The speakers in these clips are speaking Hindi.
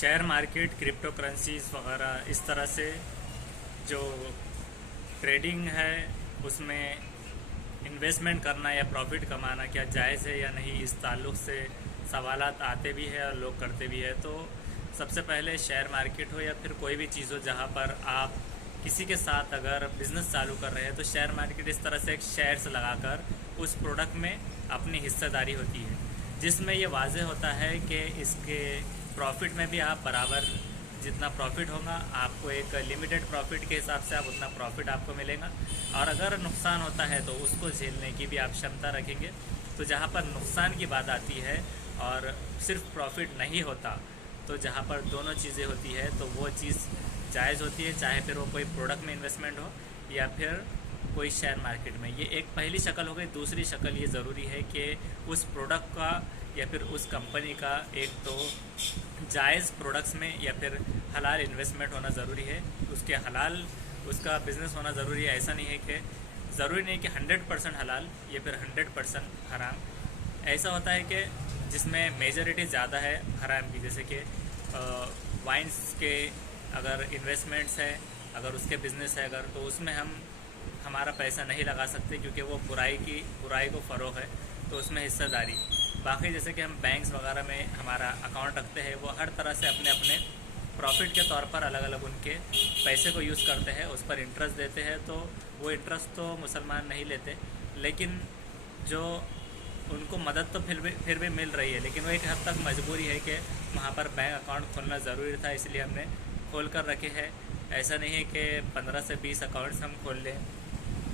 शेयर मार्केट, क्रिप्टो करेंसीज वगैरह इस तरह से जो ट्रेडिंग है उसमें इन्वेस्टमेंट करना या प्रॉफिट कमाना क्या जायज़ है या नहीं, इस ताल्लुक़ से सवालात आते भी हैं और लोग करते भी हैं। तो सबसे पहले शेयर मार्केट हो या फिर कोई भी चीज़ हो जहाँ पर आप किसी के साथ अगर बिज़नेस चालू कर रहे हैं तो शेयर मार्केट इस तरह से एक शेयर्स लगाकर उस प्रोडक्ट में अपनी हिस्सेदारी होती है, जिसमें ये वाज़ेह होता है कि इसके प्रॉफिट में भी आप बराबर जितना प्रॉफिट होगा आपको एक लिमिटेड प्रॉफिट के हिसाब से आप उतना प्रॉफिट आपको मिलेगा, और अगर नुकसान होता है तो उसको झेलने की भी आप क्षमता रखेंगे। तो जहाँ पर नुकसान की बात आती है और सिर्फ प्रॉफिट नहीं होता, तो जहाँ पर दोनों चीज़ें होती है तो वो चीज़ जायज़ होती है, चाहे फिर वो कोई प्रोडक्ट में इन्वेस्टमेंट हो या फिर कोई शेयर मार्केट में। ये एक पहली शक्ल हो गई। दूसरी शक्ल ये ज़रूरी है कि उस प्रोडक्ट का या फिर उस कंपनी का एक तो जायज़ प्रोडक्ट्स में या फिर हलाल इन्वेस्टमेंट होना ज़रूरी है, उसके हलाल उसका बिज़नेस होना ज़रूरी है। ऐसा नहीं है कि ज़रूरी नहीं कि 100% हलाल या फिर 100% हराम। ऐसा होता है कि जिसमें मेजॉरिटी ज़्यादा है हराम की, जैसे कि वाइन्स के अगर इन्वेस्टमेंट्स है, अगर उसके बिज़नेस है अगर, तो उसमें हम हमारा पैसा नहीं लगा सकते क्योंकि वो बुराई को फ़रोग़ है, तो उसमें हिस्सेदारी। बाकी जैसे कि हम बैंक्स वगैरह में हमारा अकाउंट रखते हैं, वो हर तरह से अपने अपने प्रॉफिट के तौर पर अलग अलग उनके पैसे को यूज़ करते हैं, उस पर इंटरेस्ट देते हैं। तो वो इंटरेस्ट तो मुसलमान नहीं लेते, लेकिन जो उनको मदद तो फिर भी मिल रही है, लेकिन वो एक हद तक मजबूरी है कि वहाँ पर बैंक अकाउंट खोलना ज़रूरी था, इसलिए हमने खोल कर रखे हैं। ऐसा नहीं है कि 15 से 20 अकाउंट्स हम खोल लें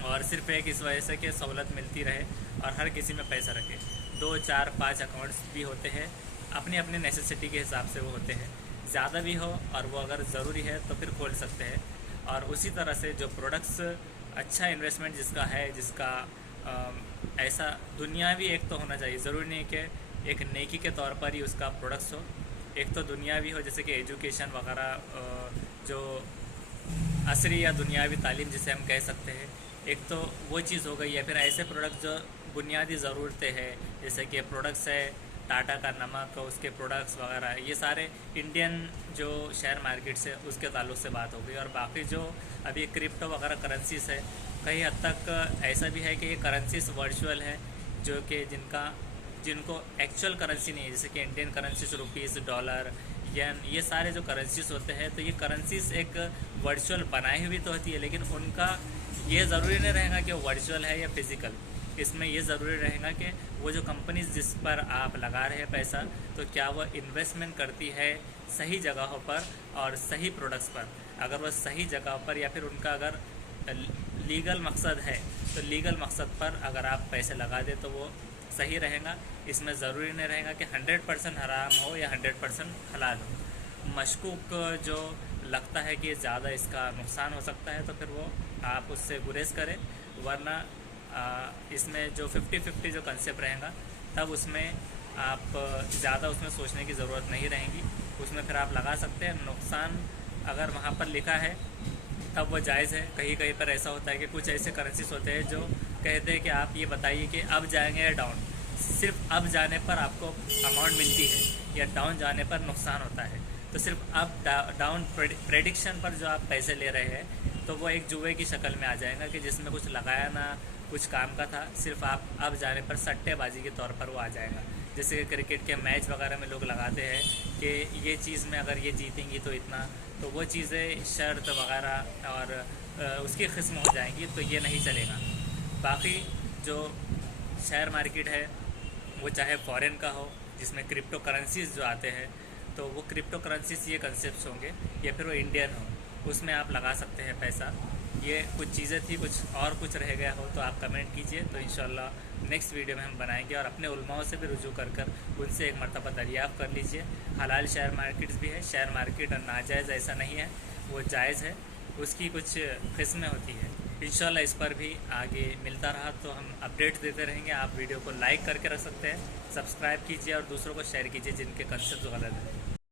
और सिर्फ एक इस वजह से कि सहूलत मिलती रहे और हर किसी में पैसा रखे। 2, 4, 5 अकाउंट्स भी होते हैं, अपनी अपनी नेसेसिटी के हिसाब से वो होते हैं। ज़्यादा भी हो और वो अगर ज़रूरी है तो फिर खोल सकते हैं। और उसी तरह से जो प्रोडक्ट्स अच्छा इन्वेस्टमेंट जिसका है, जिसका ऐसा दुनियावी एक तो होना चाहिए, ज़रूरी नहीं कि एक नेकी के तौर पर ही उसका प्रोडक्ट्स हो। एक तो दुनियावी हो, जैसे कि एजुकेशन वगैरह, जो असरी या दुनियावी तालीम जिसे हम कह सकते हैं, एक तो वो चीज़ हो गई। या फिर ऐसे प्रोडक्ट्स जो बुनियादी ज़रूरतें हैं, जैसे कि प्रोडक्ट्स है टाटा का नमक, उसके प्रोडक्ट्स वगैरह, ये सारे इंडियन जो शेयर मार्केट से उसके ताल्लुक़ से बात हो गई। और बाकी जो अभी क्रिप्टो वगैरह करेंसीज है, कई हद तक ऐसा भी है कि ये करेंसीज वर्चुअल है, जो कि जिनको एक्चुअल करेंसी नहीं है, जैसे कि इंडियन करेंसीज रुपीज़, डॉलर, येन, ये सारे जो करेंसीज होते हैं, तो ये करेंसीज एक वर्चुअल बनाई हुई तो होती है, लेकिन उनका ये ज़रूरी नहीं रहेगा कि वो वर्चुअल है या फिज़िकल। इसमें ये ज़रूरी रहेगा कि वो जो कंपनीज जिस पर आप लगा रहे हैं पैसा, तो क्या वो इन्वेस्टमेंट करती है सही जगहों पर और सही प्रोडक्ट्स पर। अगर वो सही जगह पर या फिर उनका अगर लीगल मकसद है, तो लीगल मकसद पर अगर आप पैसे लगा दें तो वो सही रहेगा। इसमें ज़रूरी नहीं रहेगा कि 100% हराम हो या 100% हलाल हो। मशकूक जो लगता है कि ज़्यादा इसका नुकसान हो सकता है, तो फिर वो आप उससे गुरेज करें, वरना इसमें जो 50-50 जो कंसेप्ट रहेगा, तब उसमें आप ज़्यादा उसमें सोचने की ज़रूरत नहीं रहेगी। उसमें फिर आप लगा सकते हैं। नुकसान अगर वहाँ पर लिखा है तब वो जायज़ है। कहीं कहीं पर ऐसा होता है कि कुछ ऐसे करेंसीज होते हैं जो कहते हैं कि आप ये बताइए कि अप जाएंगे या डाउन। सिर्फ अप जाने पर आपको अमाउंट मिलती है या डाउन जाने पर नुकसान होता है। तो सिर्फ अप डाउन प्रेडिक्शन पर जो आप पैसे ले रहे हैं, तो वो एक जुए की शक्ल में आ जाएगा कि जिसमें कुछ लगाया ना कुछ काम का था, सिर्फ आप अब जाने पर सट्टेबाजी के तौर पर वो आ जाएगा। जैसे क्रिकेट के मैच वगैरह में लोग लगाते हैं कि ये चीज़ में अगर ये जीतेंगी तो इतना, तो वो चीज़ें शर्त वगैरह और उसकी किस्म हो जाएंगी, तो ये नहीं चलेगा। बाकी जो शेयर मार्केट है वो चाहे फॉरेन का हो, जिसमें क्रिप्टो करेंसीज जो आते हैं, तो वो क्रिप्टो करेंसीज ये कंसेप्ट होंगे, या फिर वो इंडियन हो, उसमें आप लगा सकते हैं पैसा। ये कुछ चीज़ें थी, कुछ रह गया हो तो आप कमेंट कीजिए, तो इंशाल्लाह नेक्स्ट वीडियो में हम बनाएंगे। और अपने उलमाओं से भी रुजू कर उनसे एक मरतबा दरियाफ़्त कर लीजिए। हलाल शेयर मार्केट्स भी है, शेयर मार्केट और नाजायज़ ऐसा नहीं है, वो जायज़ है, उसकी कुछ किस्में होती है। इंशाल्लाह इस पर भी आगे मिलता रहा तो हम अपडेट देते रहेंगे। आप वीडियो को लाइक करके रख सकते हैं, सब्सक्राइब कीजिए और दूसरों को शेयर कीजिए जिनके कंसेप्ट गलत हैं।